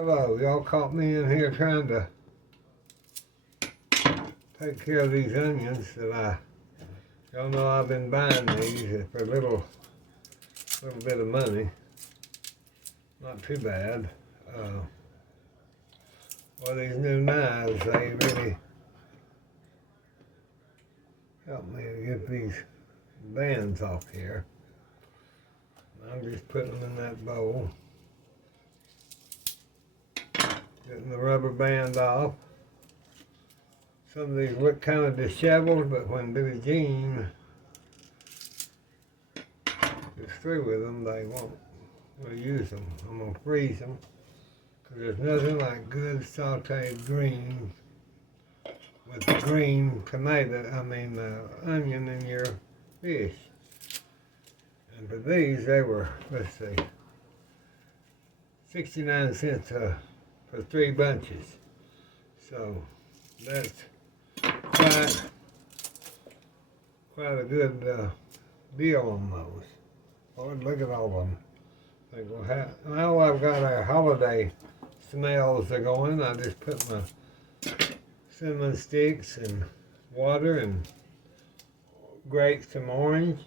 Hello, y'all caught me in here trying to take care of these onions that y'all know I've been buying these for a little bit of money. Not too bad. Well, these new knives, they really helped me to get these bands off here. I'm just putting them in that bowl. Getting the rubber band off. Some of these look kind of disheveled, but when Billie Jean is through with them, they won't use them. I'm going to freeze them, because there's nothing like good sauteed green with green onion in your fish. And for these, they were, let's see, 69 cents for 3 bunches. So that's quite a good deal on those. Lord, look at all of them. They go now I've got our holiday smells are going. I just put my cinnamon sticks and water and grate some orange,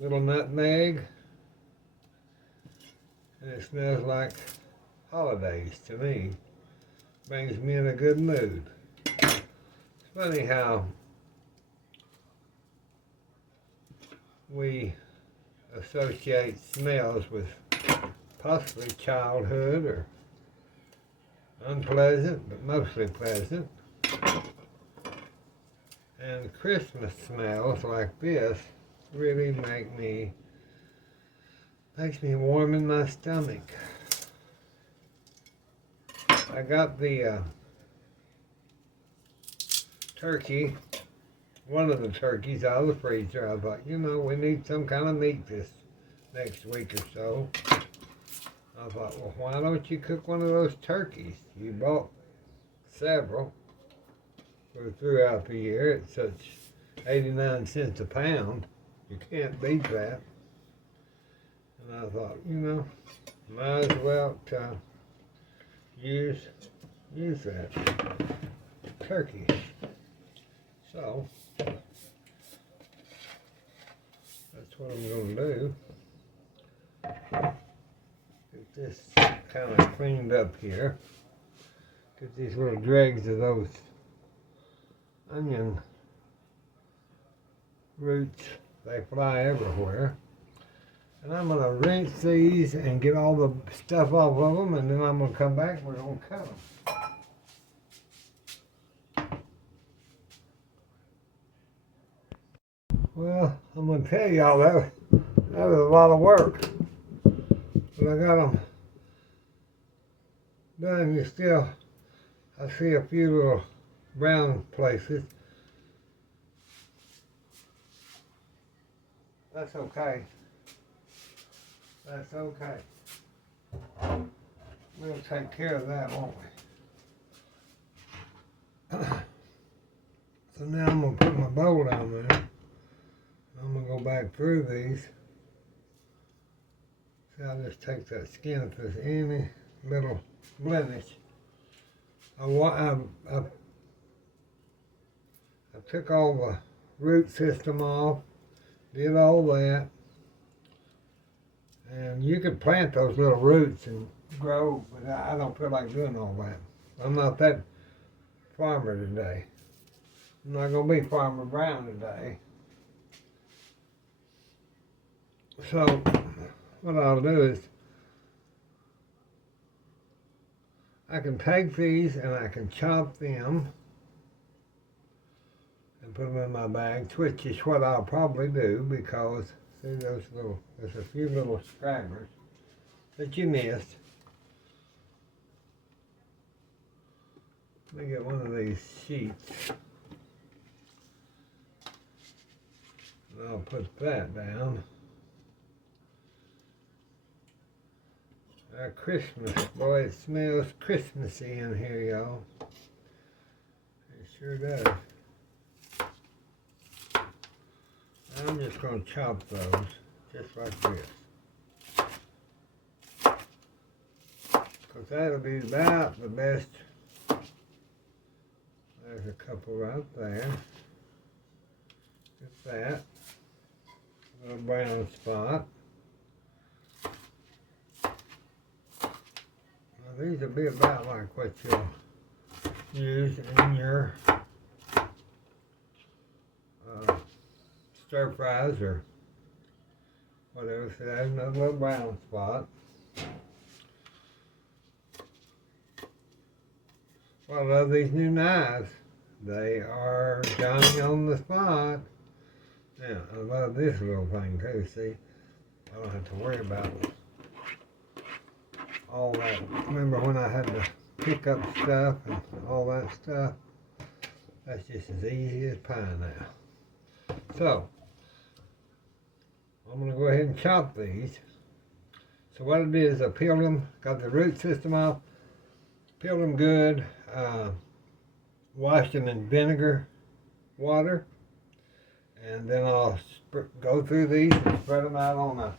little nutmeg, and it smells like holidays to me. Brings me in a good mood. It's funny how we associate smells with possibly childhood or unpleasant, but mostly pleasant. And Christmas smells like this really makes me warm in my stomach. I got the turkey, one of the turkeys out of the freezer. I thought, we need some kind of meat this next week or so. I thought, well, why don't you cook one of those turkeys? You bought several throughout the year at such 89 cents a pound. You can't beat that. And I thought, might as well use that turkey. So that's what I'm going to do. Get this kind of cleaned up here. Get these little dregs of those onion roots. They fly everywhere. And I'm going to rinse these and get all the stuff off of them, and then I'm going to come back and we're going to cut them. Well, I'm going to tell y'all that was a lot of work. But I got them done. I see a few little brown places. That's okay. That's okay. We'll take care of that, won't we? So now I'm going to put my bowl down there. I'm going to go back through these. See, I'll just take that skin if there's any little blemish. I took all the root system off, did all that. And you could plant those little roots and grow, but I don't feel like doing all that. I'm not that farmer today. I'm not going to be Farmer Brown today. So what I'll do is I can take these and I can chop them and put them in my bag, which is what I'll probably do, because see there's a few little scraggers that you missed. Let me get one of these sheets. And I'll put that down. Our Christmas, boy, it smells Christmassy in here, y'all. It sure does. I'm just going to chop those just like this. Because that'll be about the best. There's a couple right there. Get that. A little brown spot. Now these will be about like what you'll use in your stir fries or whatever. So there's another little brown spot. Well, I love these new knives. They are Johnny on the spot. Now, I love this little thing too, see? I don't have to worry about all that. Remember when I had to pick up stuff and all that stuff? That's just as easy as pie now. So, I'm going to go ahead and chop these. So what I did is I peeled them, got the root system off, peeled them good, washed them in vinegar water, and then I'll go through these and spread them out on a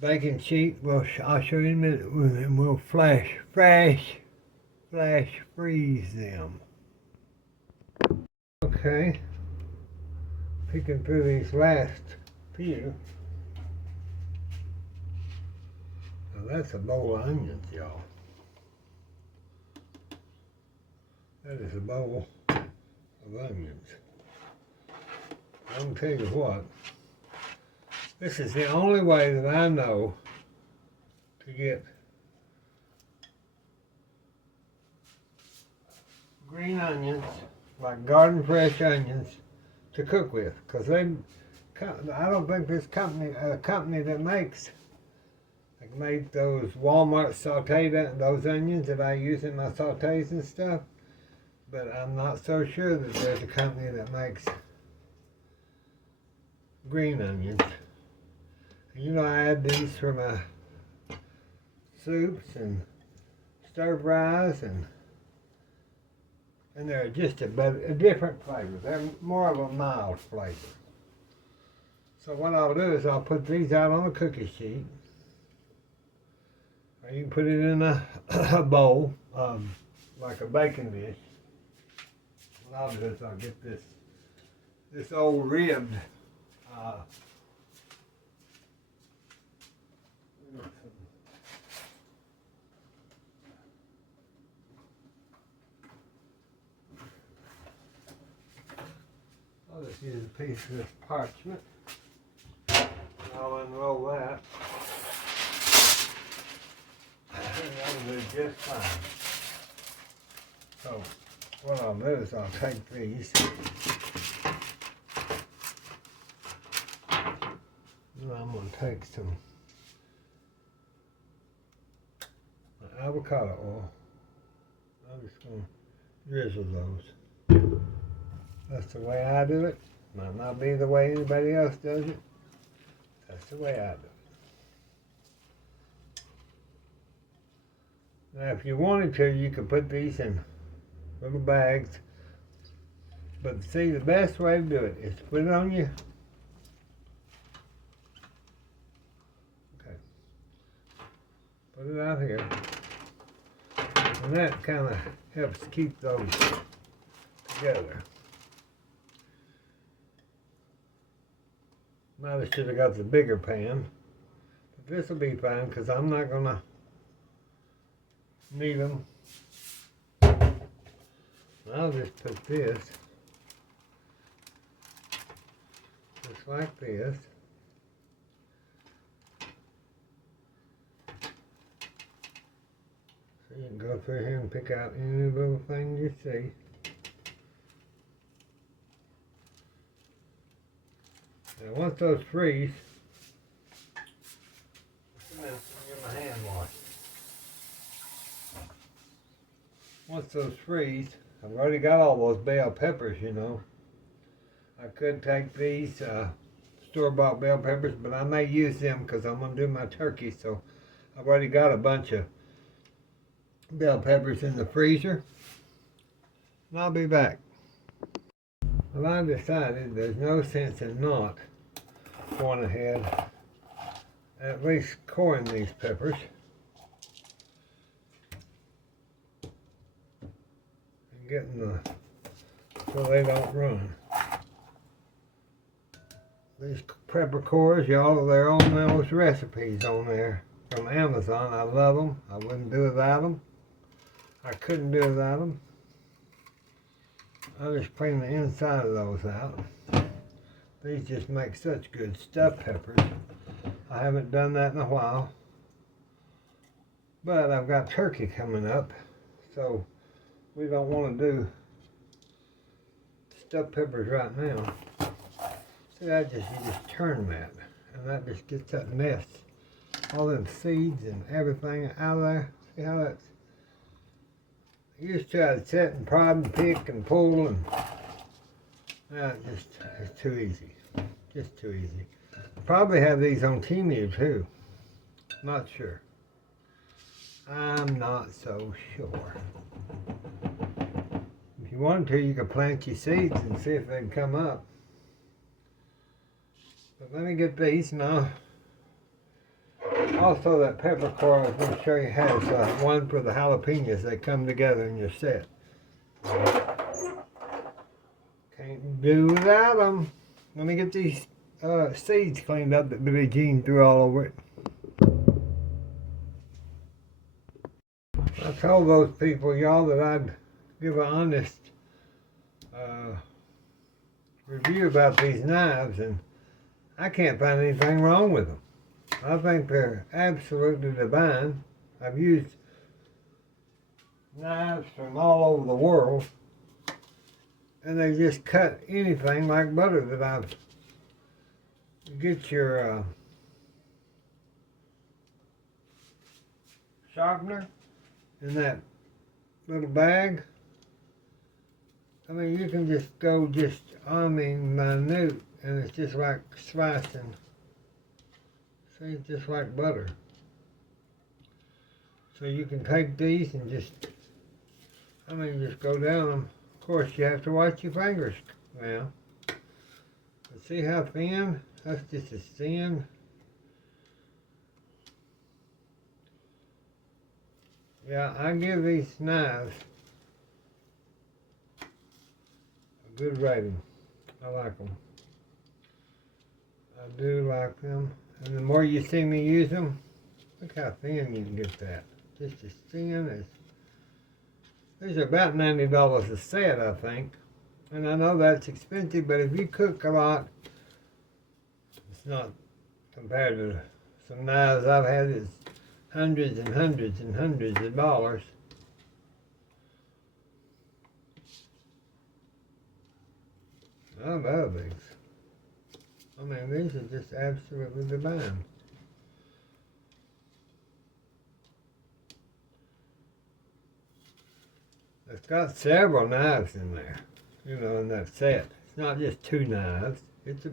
baking sheet. I'll show you in a minute, and we'll flash freeze them. Okay, picking through these last few. Now that's a bowl of onions, y'all. That is a bowl of onions. I'm gonna tell you what, this is the only way that I know to get green onions, like garden fresh onions, to cook with, because I don't think this company, a company that makes, like made those Walmart sauteed, those onions that I use in my sautés and stuff, but I'm not so sure that there's a company that makes green onions. You know, I add these for my soups and stir fries, and they're just a different flavor. They're more of a mild flavor. So what I'll do is I'll put these out on a cookie sheet, or you can put it in a bowl, like a baking dish. What I'll do is I'll get this old ribbed I'll just use a piece of this parchment. I'll unroll that. That'll do just fine. So what I'll do is I'll take these, and I'm going to take some avocado oil. I'm just going to drizzle those. That's the way I do it. Might not be the way anybody else does it. That's the way I do it. Now, if you wanted to, you could put these in little bags. But see, the best way to do it is to put it on you. Okay. Put it out here. And that kind of helps keep those together. Might have should have got the bigger pan, but this will be fine because I'm not going to need them. I'll just put this just like this. So you can go through here and pick out any little thing you see. Now once those freeze, I'm going to get my hand washed. Once those freeze, I've already got all those bell peppers, you know. I could take these store-bought bell peppers, but I may use them because I'm going to do my turkey, so I've already got a bunch of bell peppers in the freezer. And I'll be back. Well, I decided there's no sense in not going ahead and at least coring these peppers. getting so they don't run. These pepper cores, y'all, they're on those recipes on there from Amazon. I love them. I wouldn't do without them. I couldn't do without them. I'll just clean the inside of those out. These just make such good stuffed peppers. I haven't done that in a while. But I've got turkey coming up, so we don't want to do stuffed peppers right now. See, you just turn that, and that just gets that mess, all them seeds and everything out of there. See how that's, I used to try to sit and prod and pick and pull, and now it's too easy, just too easy. Probably have these on Temu too, not sure. I'm not so sure. If you want to, you can plant your seeds and see if they can come up. But let me get these now. Also, that peppercorn I was going to show you has one for the jalapenos. They come together in your set. Can't do without them. Let me get these seeds cleaned up that Billie Jean threw all over it. I told those people, y'all, that I'd give an honest review about these knives, and I can't find anything wrong with them. I think they're absolutely divine. I've used knives from all over the world, and they just cut anything like butter that I've... You get your sharpener in that little bag. I mean, you can just go minute, and it's just like slicing. See, it's just like butter. So you can take these and just go down them. Of course, you have to watch your fingers now. But see how thin? That's just as thin. Yeah, I give these knives a good rating. I like them. I do like them. And the more you see me use them, look how thin you can get that. Just as thin as... These are about $90 a set, I think. And I know that's expensive, but if you cook a lot, it's not compared to some knives I've had that's hundreds and hundreds and hundreds of dollars. I love these. I mean, these are just absolutely divine. It's got several knives in there, you know, in that set. It's not just two knives. It's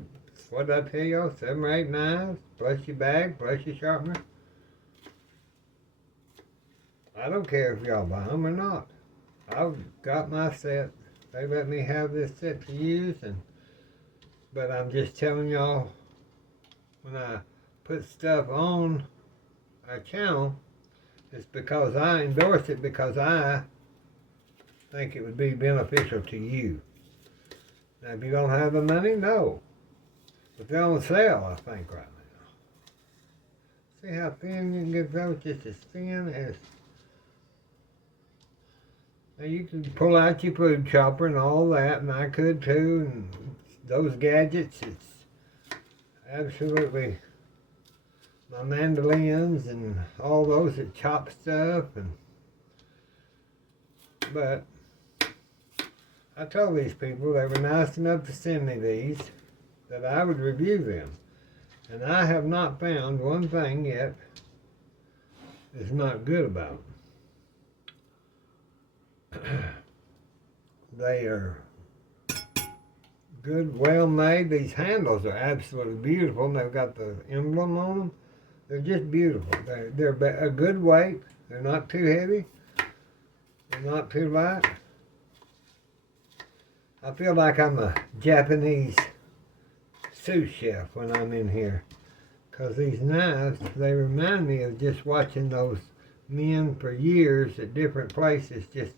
what did I tell y'all? 7 or 8 knives, plus your bag, plus your sharpener. I don't care if y'all buy them or not. I've got my set. They let me have this set to use, but I'm just telling y'all, when I put stuff on our channel, it's because I endorse it, because I think it would be beneficial to you. Now, if you don't have the money, no. But they're on sale, I think, right now. See how thin you can get those? Just as thin as... Now, you can pull out your food chopper and all that, and I could too, and those gadgets, it's absolutely... My mandolins and all those that chop stuff, but I told these people, they were nice enough to send me these, that I would review them. And I have not found one thing yet that's not good about them. They are good, well made. These handles are absolutely beautiful, and they've got the emblem on them. They're just beautiful. They're a good weight. They're not too heavy. They're not too light. I feel like I'm a Japanese sous chef when I'm in here, because these knives, they remind me of just watching those men for years at different places just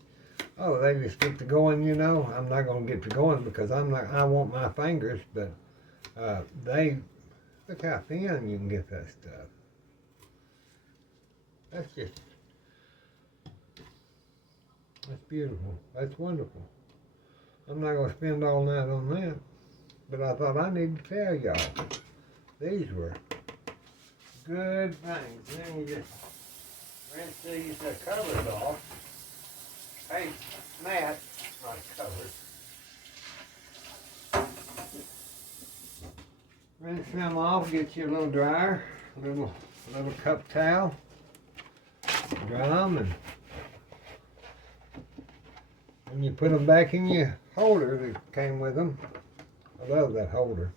oh, they just get to going, you know. I'm not going to get to going because I want my fingers, but look how thin you can get that stuff. That's beautiful. That's wonderful. I'm not going to spend all night on that, but I thought I need to tell y'all. These were good things. Then you just rinse these covers off. Hey, Matt, not covered. Rinse them off, get you a little dryer, a little cup towel, dry them, and you put them back in your holder that came with them. I love that holder.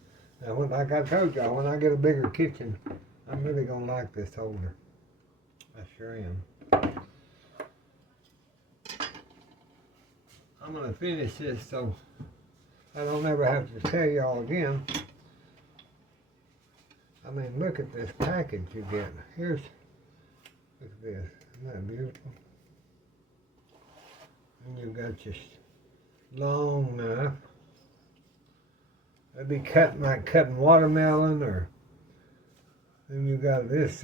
Now, like I told y'all, when I get a bigger kitchen, I'm really going to like this holder. I sure am. I'm going to finish this so I don't ever have to tell y'all again. I mean, look at this package you get. Look at this. Isn't that beautiful? And you've got your long knife. That'd be cutting watermelon, or then you got this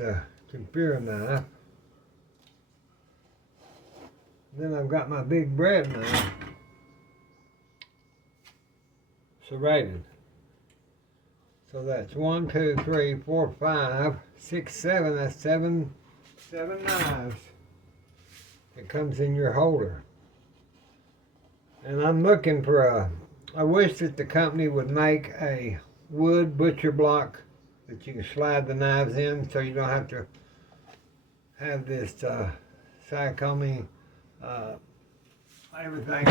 tempura knife. Then I've got my big bread knife, serrated. So that's 1, 2, 3, 4, 5, 6, 7. That's seven knives. It comes in your holder. And I'm looking for I wish that the company would make a wood butcher block that you can slide the knives in, so you don't have to have this Saikomi everything.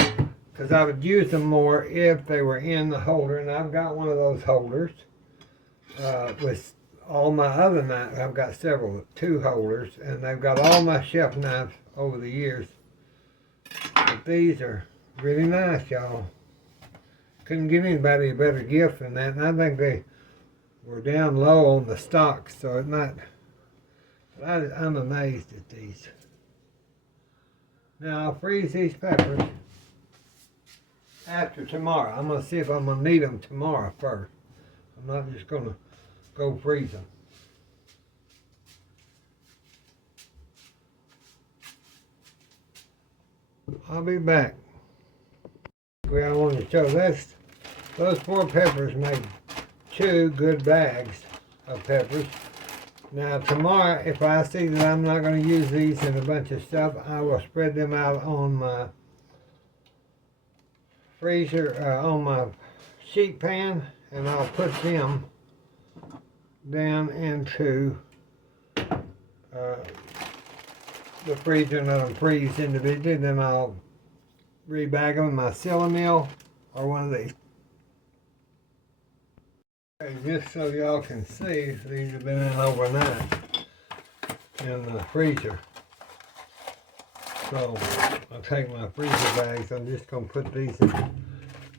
Because I would use them more if they were in the holder. And I've got one of those holders. With all my other knives, I've got 2 holders, and they've got all my chef knives over the years. But these are really nice, y'all. Couldn't give anybody a better gift than that, and I think they were down low on the stock, so it might. But I'm amazed at these. Now I'll freeze these peppers after tomorrow. I'm gonna see if I'm gonna need them tomorrow first. I'm not just going to go freeze them. I'll be back. I want to show this. Those 4 peppers made 2 good bags of peppers. Now tomorrow, if I see that I'm not going to use these in a bunch of stuff, I will spread them out on my freezer, on my sheet pan, and I'll put them down into the freezer and let them freeze individually. Then I'll rebag them in my Sillamil or one of these. Okay, just so y'all can see, these have been in overnight in the freezer. So I'll take my freezer bags. I'm just going to put these in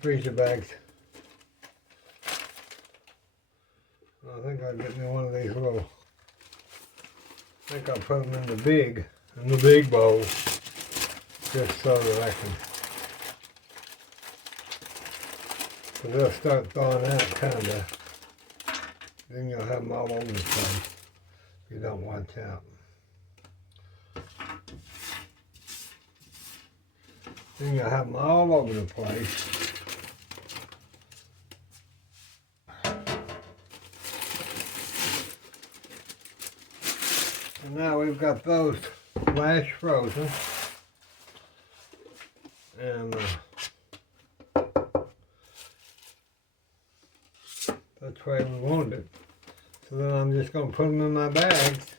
freezer bags. I think I'll get me one of these little, I think I'll put them in the big bowl, just so that I can, because they'll start thawing out kinda, then you'll have them all over the place if you don't watch out. Then you'll have them all over the place. And now we've got those flash frozen, and that's the way we wanted it. So then I'm just going to put them in my bags.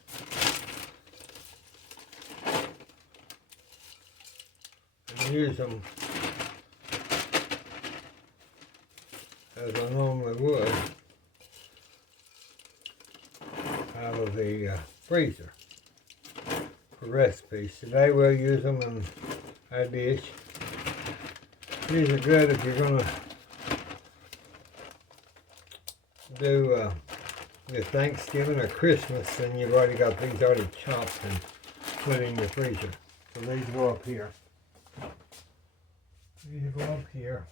And use them as I normally would out of the freezer for recipes. Today we'll use them in our dish. These are good if you're going to do your Thanksgiving or Christmas, and you've already got these already chopped and put in your freezer. So these go up here. You go up here.